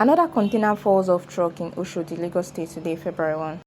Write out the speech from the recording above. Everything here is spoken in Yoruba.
Another container falls off truck in Oshodi, Lagos State today, February 1.